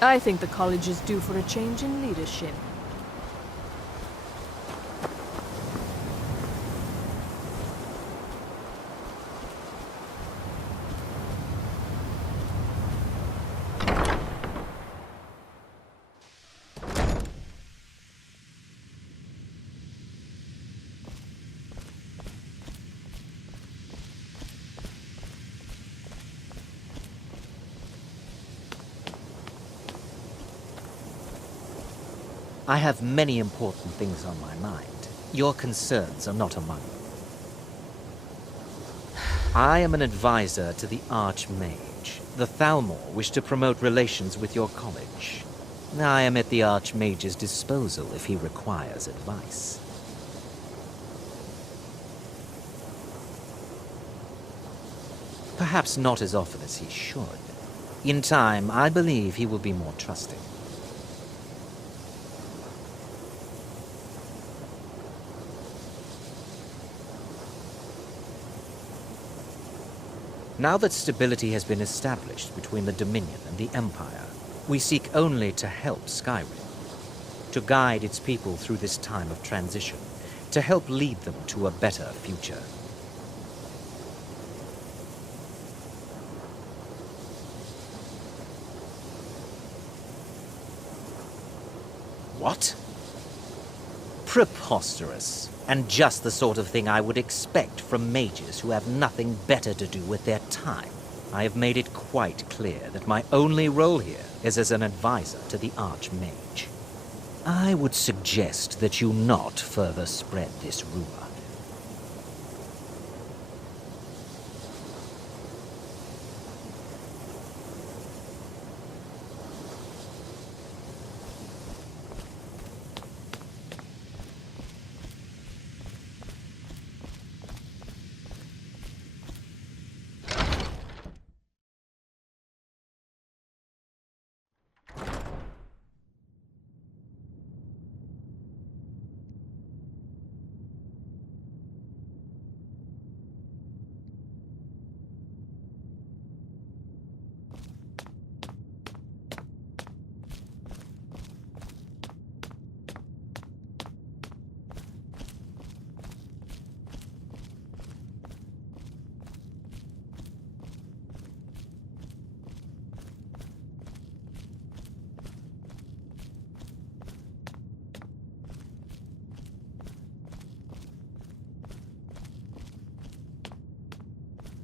I think the college is due for a change in leadership. I have many important things on my mind. Your concerns are not among them. I am an advisor to the Archmage. The Thalmor wish to promote relations with your college. I am at the Archmage's disposal if he requires advice. Perhaps not as often as he should. In time, I believe he will be more trusting. Now that stability has been established between the Dominion and the Empire, we seek only to help Skyrim, to guide its people through this time of transition, to help lead them to a better future. What? Preposterous, and just the sort of thing I would expect from mages who have nothing better to do with their time. I have made it quite clear that my only role here is as an advisor to the Archmage. I would suggest that you not further spread this rumor.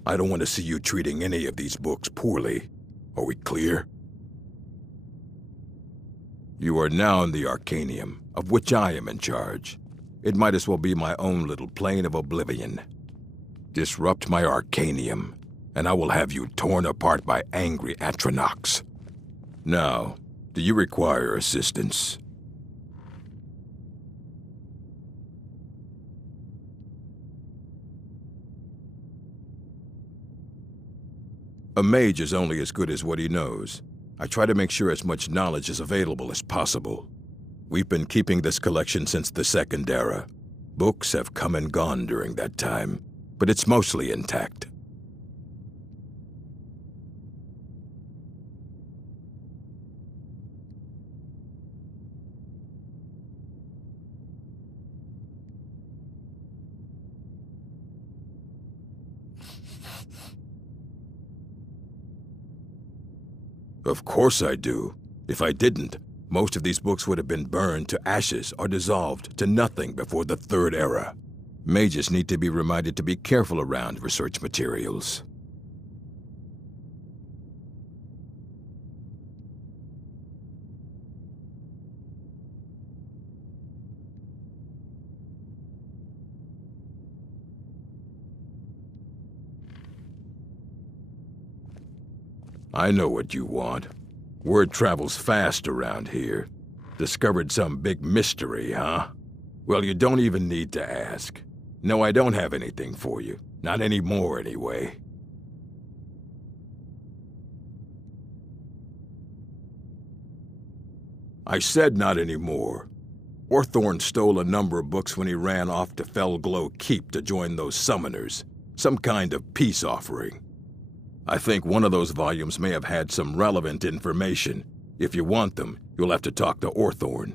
I don't want to see you treating any of these books poorly. Are we clear? You are now in the Arcanium, of which I am in charge. It might as well be my own little plane of oblivion. Disrupt my Arcanium, and I will have you torn apart by angry Atronachs. Now, do you require assistance? A mage is only as good as what he knows. I try to make sure as much knowledge is available as possible. We've been keeping this collection since the Second Era. Books have come and gone during that time, but it's mostly intact. Of course I do. If I didn't, most of these books would have been burned to ashes or dissolved to nothing before the Third Era. Mages need to be reminded to be careful around research materials. I know what you want. Word travels fast around here. Discovered some big mystery, huh? Well, you don't even need to ask. No, I don't have anything for you. Not anymore, anyway. I said not anymore. Orthorn stole a number of books when he ran off to Felglow Keep to join those summoners. Some kind of peace offering. I think one of those volumes may have had some relevant information. If you want them, you'll have to talk to Orthorn.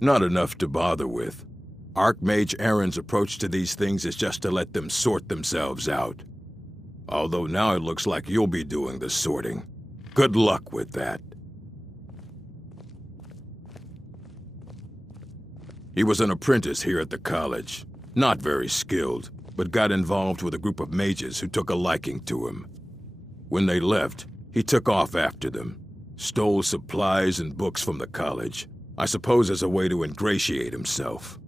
Not enough to bother with. Archmage Aaron's approach to these things is just to let them sort themselves out. Although now it looks like you'll be doing the sorting. Good luck with that. He was an apprentice here at the college. Not very skilled, but got involved with a group of mages who took a liking to him. When they left, he took off after them. Stole supplies and books from the college. I suppose as a way to ingratiate himself.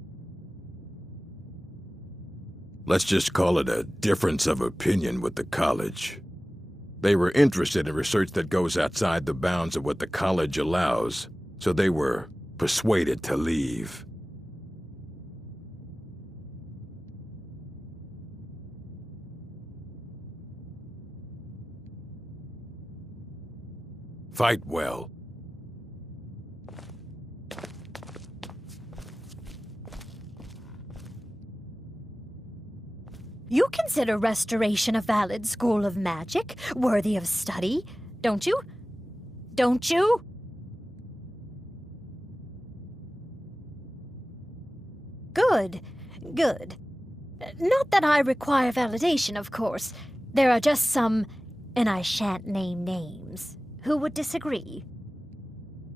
Let's just call it a difference of opinion with the college. They were interested in research that goes outside the bounds of what the college allows, so they were persuaded to leave. Fight well. You consider restoration a valid school of magic, worthy of study, don't you? Don't you? Good, good. Not that I require validation, of course. There are just some, and I shan't name names, who would disagree.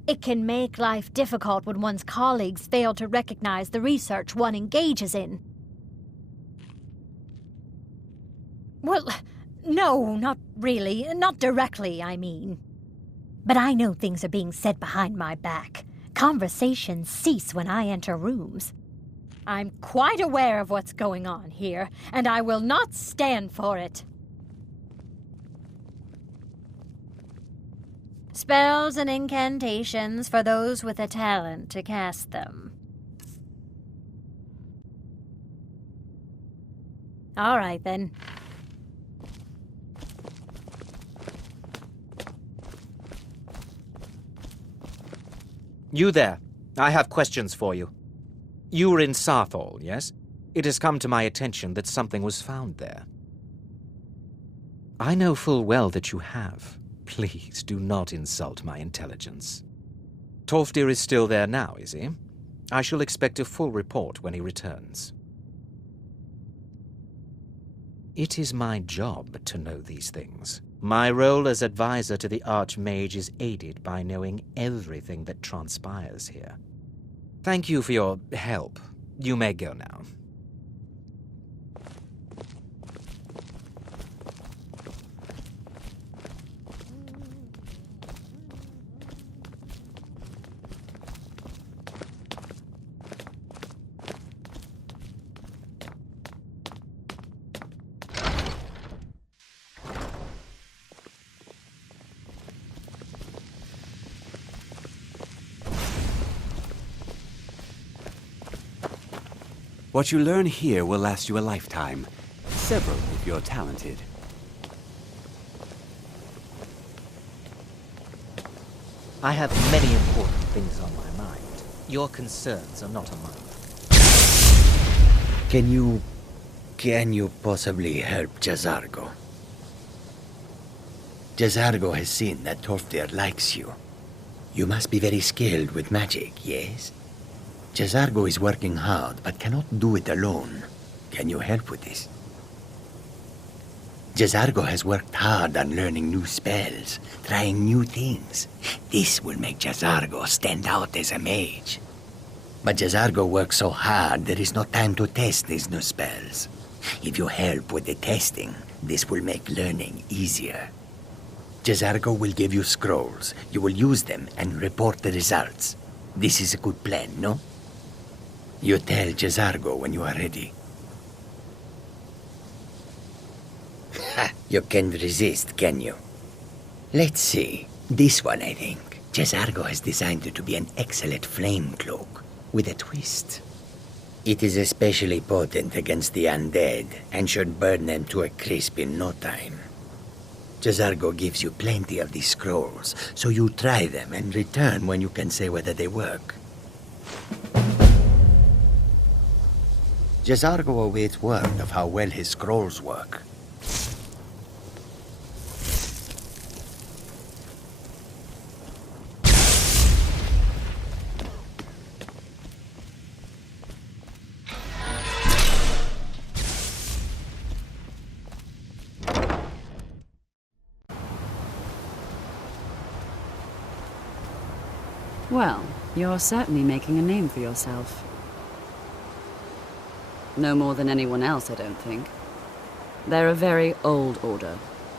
It can make life difficult when one's colleagues fail to recognize the research one engages in. Well, no, not really. Not directly, I mean. But I know things are being said behind my back. Conversations cease when I enter rooms. I'm quite aware of what's going on here, and I will not stand for it. Spells and incantations for those with a talent to cast them. All right, then. You there. I have questions for you. You were in Sarthal, yes? It has come to my attention that something was found there. I know full well that you have. Please do not insult my intelligence. Tolfdir is still there now, is he? I shall expect a full report when he returns. It is my job to know these things. My role as advisor to the Archmage is aided by knowing everything that transpires here. Thank you for your help. You may go now. What you learn here will last you a lifetime. Several if you're talented. I have many important things on my mind. Your concerns are not among them. Can you possibly help Jazargo? Jazargo has seen that Tolfdir likes you. You must be very skilled with magic, yes? Jazargo is working hard, but cannot do it alone. Can you help with this? Jazargo has worked hard on learning new spells, trying new things. This will make Jazargo stand out as a mage. But Jazargo works so hard, there is no time to test these new spells. If you help with the testing, this will make learning easier. Jazargo will give you scrolls. You will use them and report the results. This is a good plan, no? You tell Jazargo when you are ready. Ha! You can't resist, can you? Let's see. This one, I think. Jazargo has designed it to be an excellent flame cloak, with a twist. It is especially potent against the undead, and should burn them to a crisp in no time. Jazargo gives you plenty of these scrolls, so you try them and return when you can say whether they work. Jazargo awaits word of how well his scrolls work. Well, you're certainly making a name for yourself. No more than anyone else, I don't think. They're a very old order.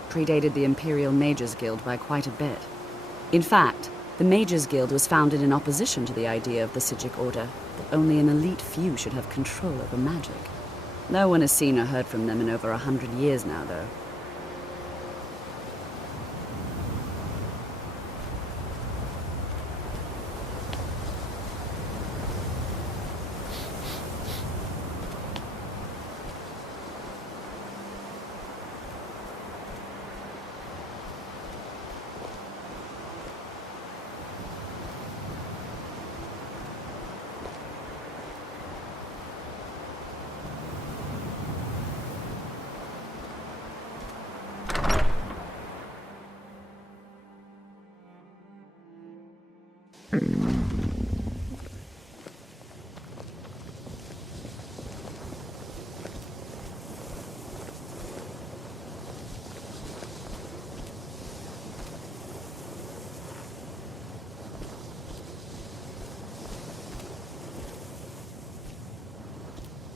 Predated the Imperial Mages Guild by quite a bit. In fact, the Mages Guild was founded in opposition to the idea of the Psijic Order, that only an elite few should have control over magic. No one has seen or heard from them in over 100 years now, though.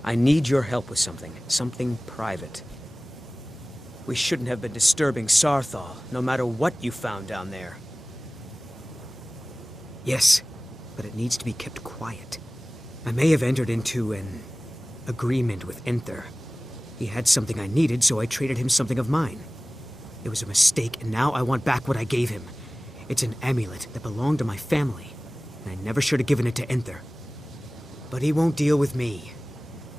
I need your help with something private. We shouldn't have been disturbing Sarthal, no matter what you found down there. Yes, but it needs to be kept quiet. I may have entered into an agreement with Enther. He had something I needed, so I traded him something of mine. It was a mistake, and now I want back what I gave him. It's an amulet that belonged to my family, and I never should have given it to Enther. But he won't deal with me.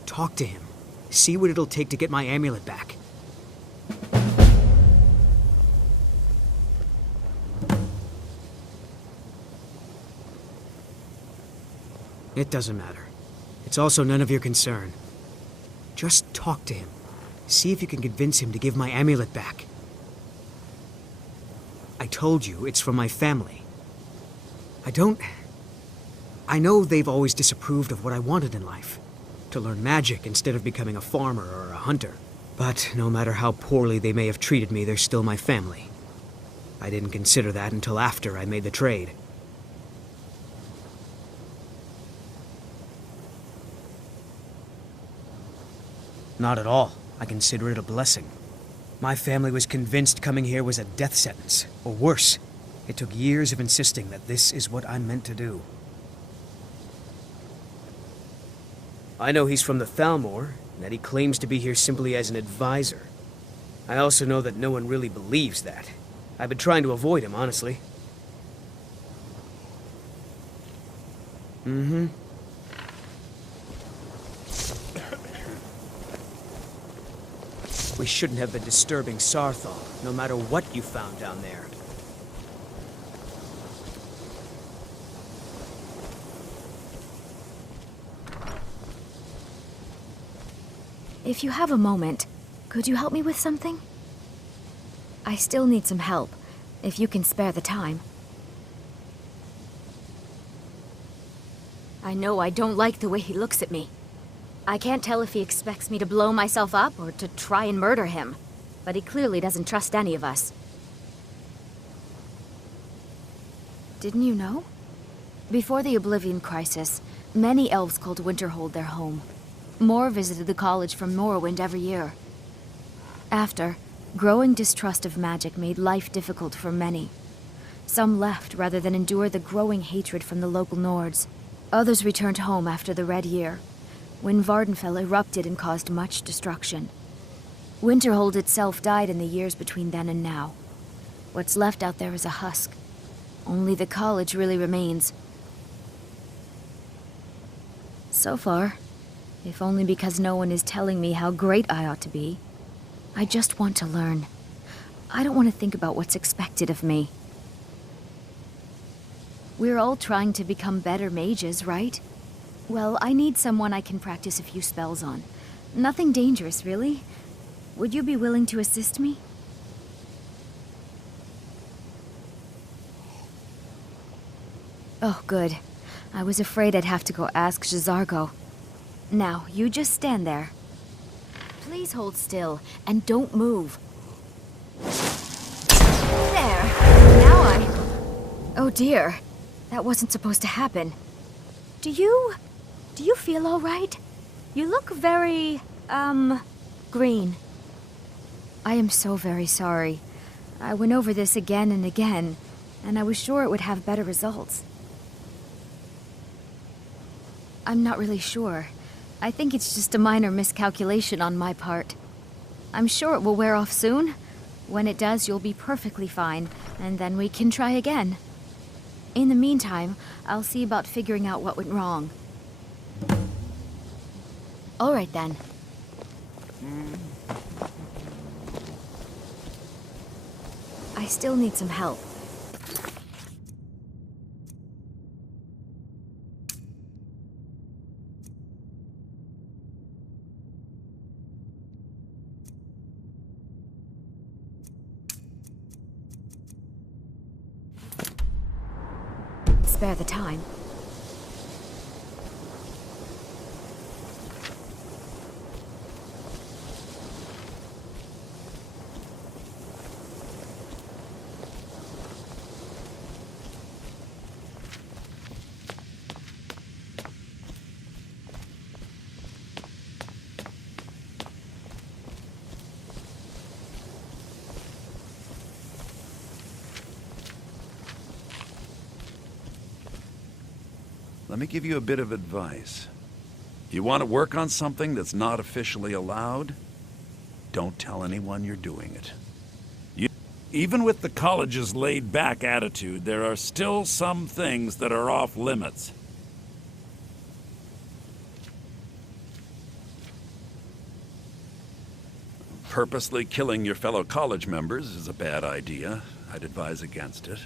Talk to him. See what it'll take to get my amulet back. It doesn't matter. It's also none of your concern. Just talk to him. See if you can convince him to give my amulet back. I told you it's from my family. I know they've always disapproved of what I wanted in life. To learn magic instead of becoming a farmer or a hunter. But no matter how poorly they may have treated me, they're still my family. I didn't consider that until after I made the trade. Not at all. I consider it a blessing. My family was convinced coming here was a death sentence, or worse. It took years of insisting that this is what I'm meant to do. I know he's from the Thalmor, and that he claims to be here simply as an advisor. I also know that no one really believes that. I've been trying to avoid him, honestly. Mm-hmm. We shouldn't have been disturbing Sarthal, no matter what you found down there. If you have a moment, could you help me with something? I still need some help, if you can spare the time. I know I don't like the way he looks at me. I can't tell if he expects me to blow myself up or to try and murder him, but he clearly doesn't trust any of us. Didn't you know? Before the Oblivion Crisis, many elves called Winterhold their home. More visited the college from Morrowind every year. After, growing distrust of magic made life difficult for many. Some left rather than endure the growing hatred from the local Nords. Others returned home after the Red Year, when Vardenfell erupted and caused much destruction. Winterhold itself died in the years between then and now. What's left out there is a husk. Only the college really remains. So far, if only because no one is telling me how great I ought to be, I just want to learn. I don't want to think about what's expected of me. We're all trying to become better mages, right? Well, I need someone I can practice a few spells on. Nothing dangerous, really. Would you be willing to assist me? Oh, good. I was afraid I'd have to go ask J'zargo. Now, you just stand there. Please hold still, and don't move. There! Now Oh dear. That wasn't supposed to happen. Do you feel all right? You look very, green. I am so very sorry. I went over this again and again, and I was sure it would have better results. I'm not really sure. I think it's just a minor miscalculation on my part. I'm sure it will wear off soon. When it does, you'll be perfectly fine, and then we can try again. In the meantime, I'll see about figuring out what went wrong. All right, then. I still need some help. Spare the time. Let me give you a bit of advice. You want to work on something that's not officially allowed? Don't tell anyone you're doing it. Even with the college's laid-back attitude, there are still some things that are off limits. Purposely killing your fellow college members is a bad idea. I'd advise against it.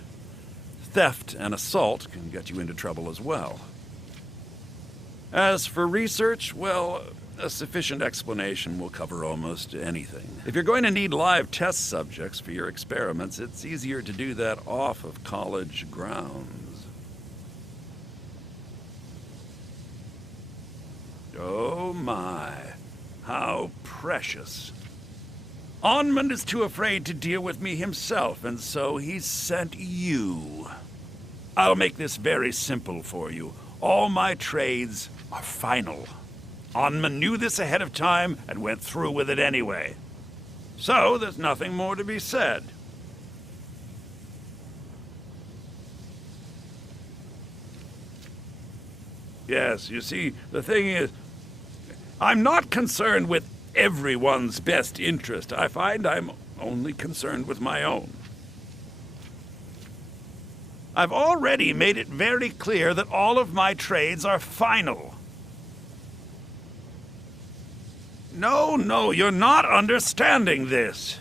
Theft and assault can get you into trouble as well. As for research, well, a sufficient explanation will cover almost anything. If you're going to need live test subjects for your experiments, it's easier to do that off of college grounds. Oh my, how precious. Onmund is too afraid to deal with me himself, and so he's sent you. I'll make this very simple for you. All my trades are final. Onmund knew this ahead of time and went through with it anyway. So there's nothing more to be said. Yes, you see, the thing is, I'm not concerned with everyone's best interest. I find I'm only concerned with my own. I've already made it very clear that all of my trades are final. No, you're not understanding this.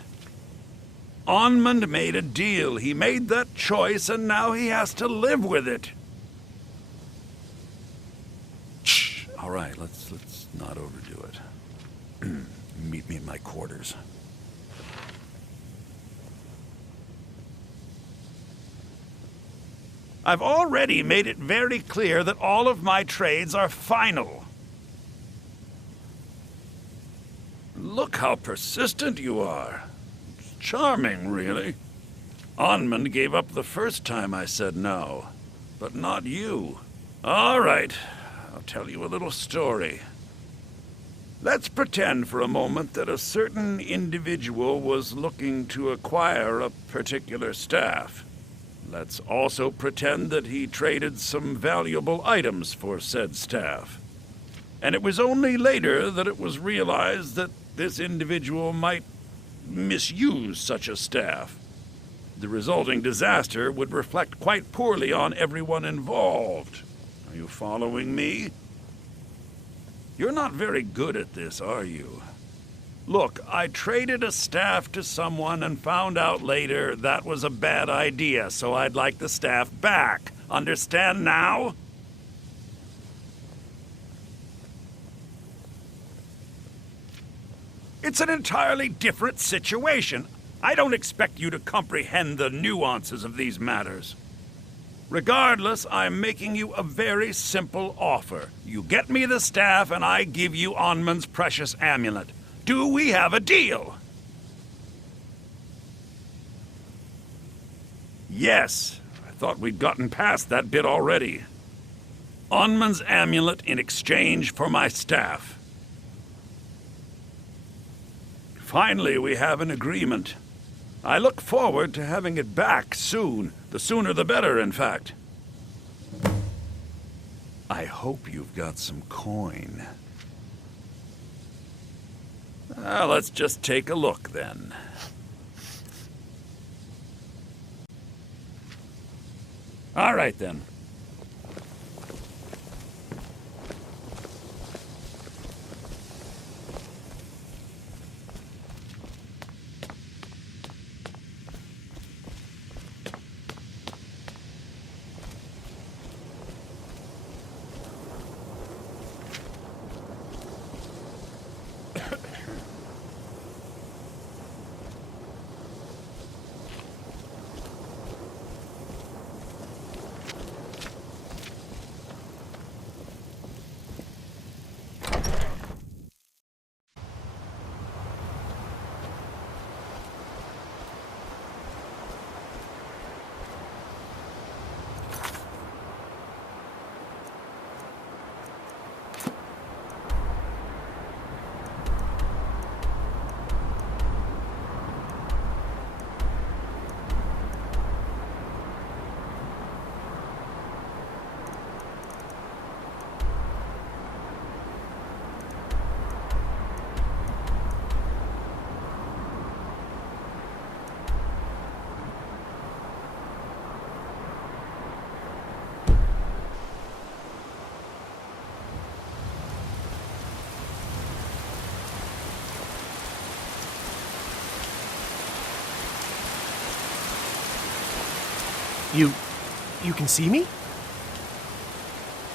Onmund made a deal. He made that choice, and now he has to live with it. Shh. All right, let's not overdo it. Meet me in my quarters. I've already made it very clear that all of my trades are final. Look how persistent you are. It's charming, really. Onmund gave up the first time I said no, but not you. All right, I'll tell you a little story. Let's pretend for a moment that a certain individual was looking to acquire a particular staff. Let's also pretend that he traded some valuable items for said staff. And it was only later that it was realized that this individual might misuse such a staff. The resulting disaster would reflect quite poorly on everyone involved. Are you following me? You're not very good at this, are you? Look, I traded a staff to someone and found out later that was a bad idea, so I'd like the staff back. Understand now? It's an entirely different situation. I don't expect you to comprehend the nuances of these matters. Regardless, I'm making you a very simple offer. You get me the staff, and I give you Onmund's precious amulet. Do we have a deal? Yes. I thought we'd gotten past that bit already. Onmund's amulet in exchange for my staff. Finally, we have an agreement. I look forward to having it back soon. The sooner the better, in fact. I hope you've got some coin. Let's just take a look, then. All right, then. You can see me?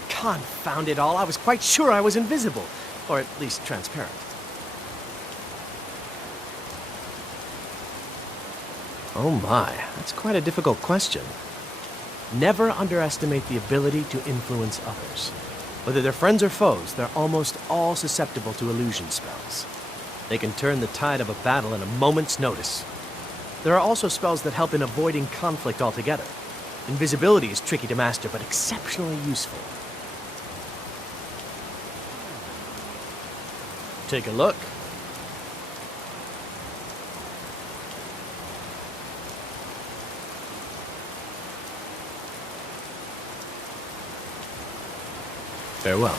Confound it all, I was quite sure I was invisible. Or at least transparent. Oh my, that's quite a difficult question. Never underestimate the ability to influence others. Whether they're friends or foes, they're almost all susceptible to illusion spells. They can turn the tide of a battle in a moment's notice. There are also spells that help in avoiding conflict altogether. Invisibility is tricky to master, but exceptionally useful. Take a look. Farewell.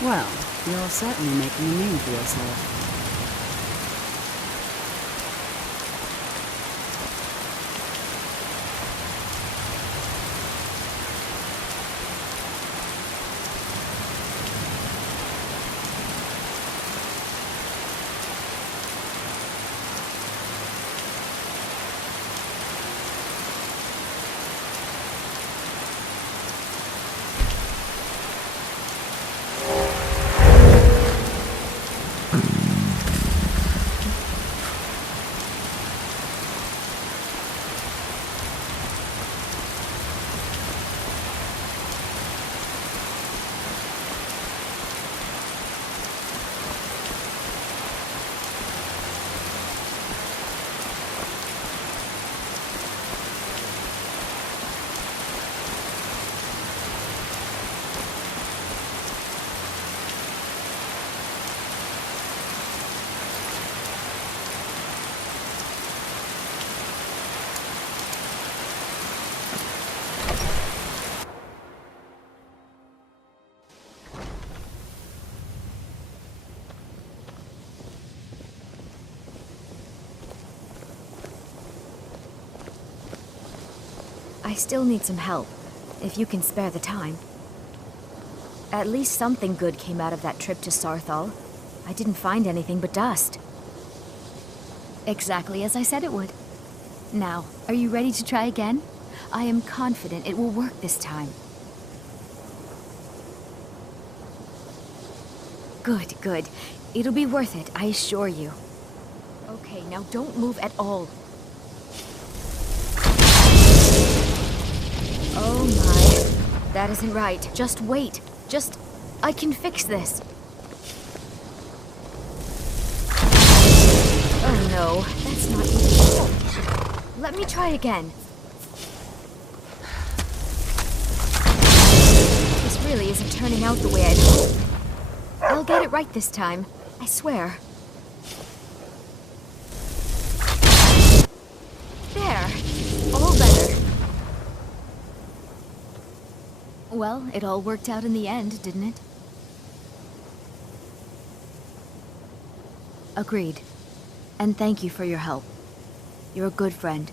Well, you're certainly making a name for yourself. I still need some help. if you can spare the time. At least something good came out of that trip to Sarthal. I didn't find anything but dust. Exactly as I said it would. Now, are you ready to try again? I am confident it will work this time. Good, good. It'll be worth it, I assure you. Okay, now don't move at all. Oh my. That isn't right. Just wait. I can fix this. Oh no, that's not easy. Let me try again. This really isn't turning out the way I'd hoped. I'll get it right this time. I swear. There. All better. Well, it all worked out in the end, didn't it? Agreed. And thank you for your help. You're a good friend.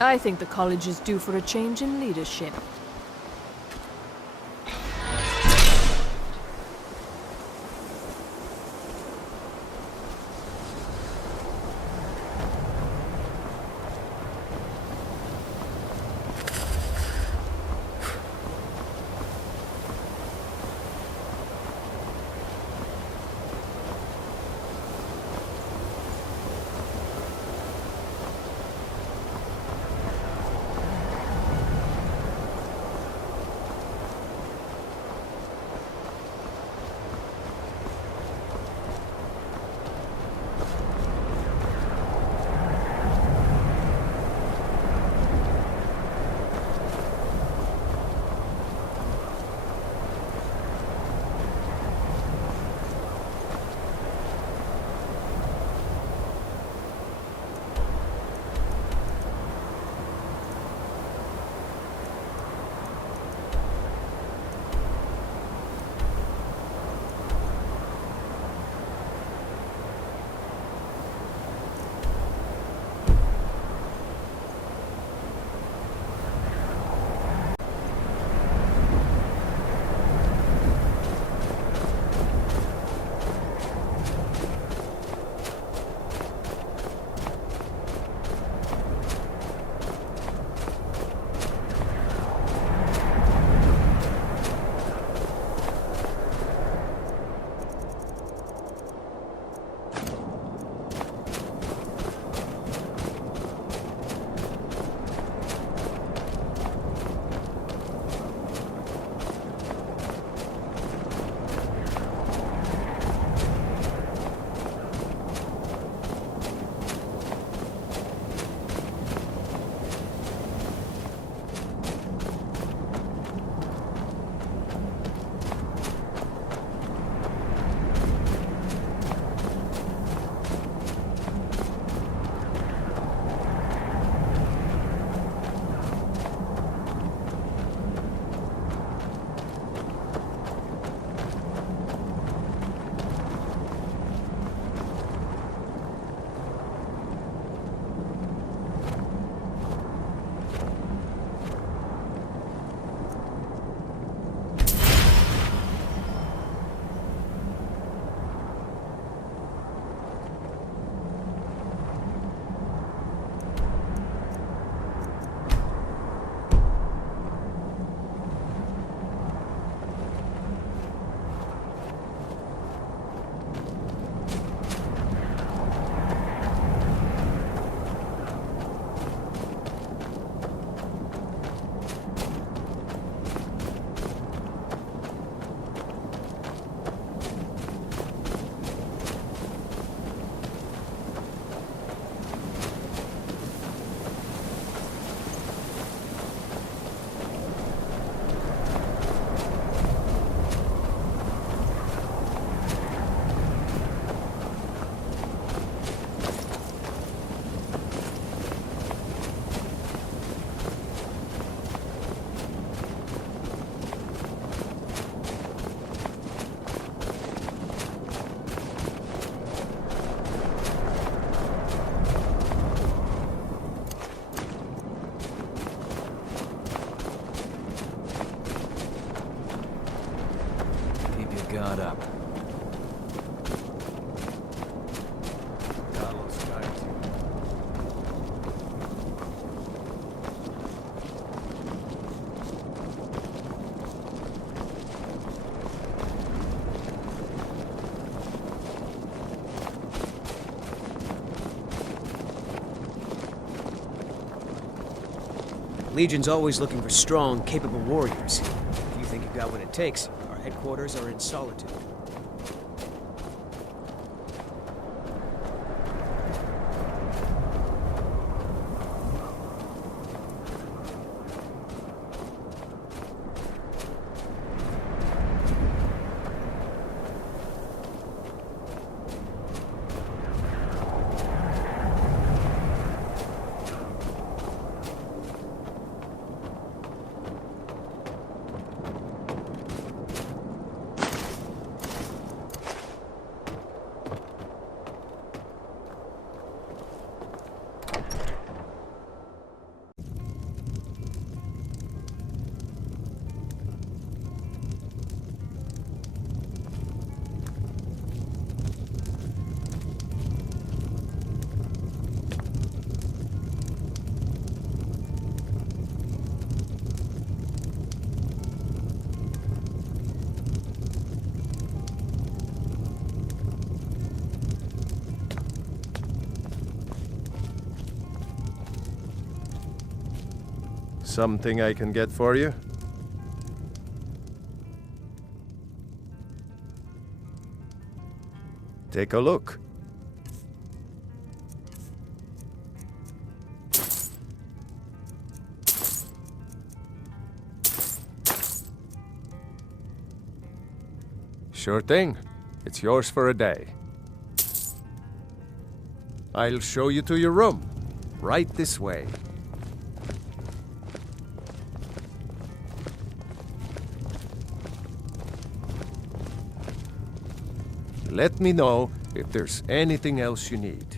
I think the college is due for a change in leadership. The Legion's always looking for strong, capable warriors. If you think you've got what it takes, our headquarters are in Solitude. Something I can get for you? Take a look. Sure thing. It's yours for a day. I'll show you to your room. Right this way. Let me know if there's anything else you need.